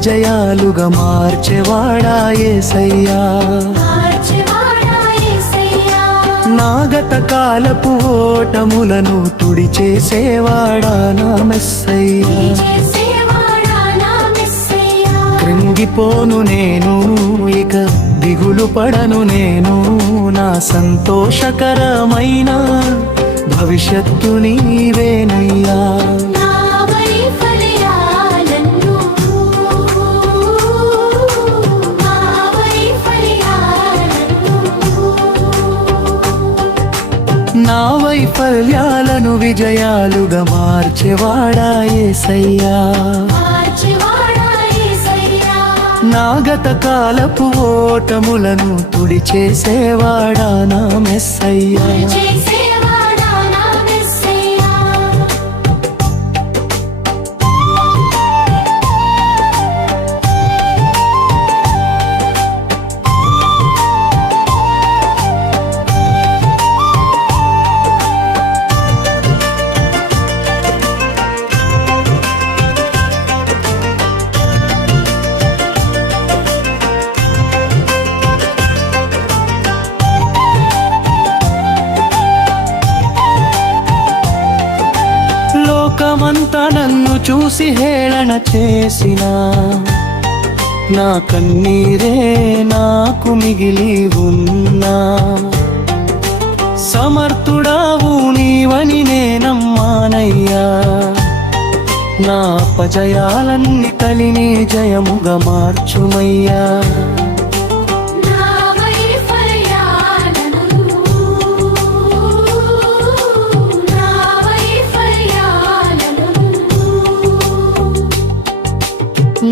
విజయాలుగా మార్చేవాడా యేసయ్యా. నా గత కాలపు ఓటములను తుడిచేసేవాడా నా మెస్సయ్యా. కృంగిపోను నేను ఇక దిగులు పడను నేను, నా సంతోషకరమైన భవిష్యత్తు నీవేనయ్యా. నా వైఫల్యాలను విజయాలుగా మార్చేవాడా యేసయ్యా. నా గత కాలపు ఓటములను తుడిచేసేవాడా నా మెస్సయ్యా. లోకమంతా నన్ను చూసి హేళన చేసిన, నా కన్నీరే నాకు మిగిలి ఉన్నా. సమర్థుడావు నీవని నేనమ్మానయ్యా. నా అపజయాలన్నీ కలిని జయముగా మార్చుమయ్యా.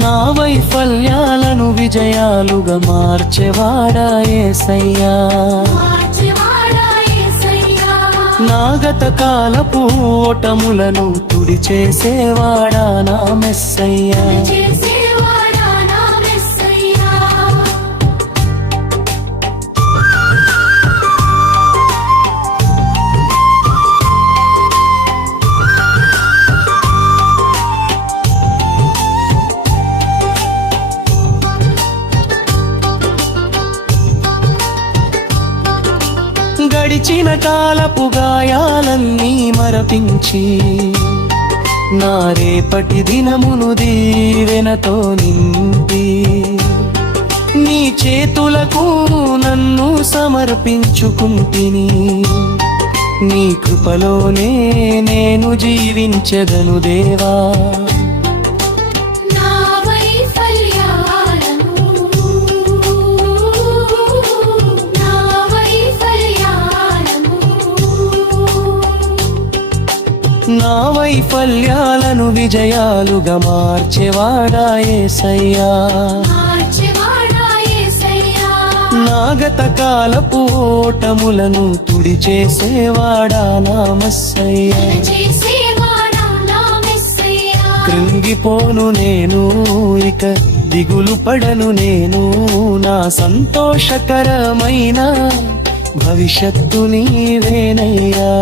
నా వైఫల్యాలను విజయాలుగా మార్చేవాడా యేసయ్యా. నా గత కాలపు ఓటములను తుడిచేసేవాడా నా మెస్సయ్యా. గడిచిన కాలపు గాయాలన్నీ మరపించి, నా రేపటి దినమును దీవెనతో నింపి, నీ చేతులకు నన్ను సమర్పించుకుంటిని. నీ కృపలోనే నేను జీవించెదను దేవా. నా వైఫల్యాలను విజయాలుగా మార్చేవాడా యేసయ్యా. నా గత కాలపు ఓటములను తుడిచేసేవాడా నా మెస్సయ్యా. కృంగిపోను నేను ఇక దిగులు పడను నేను, నా సంతోషకరమైన భవిష్యత్తు నీవేనయ్యా.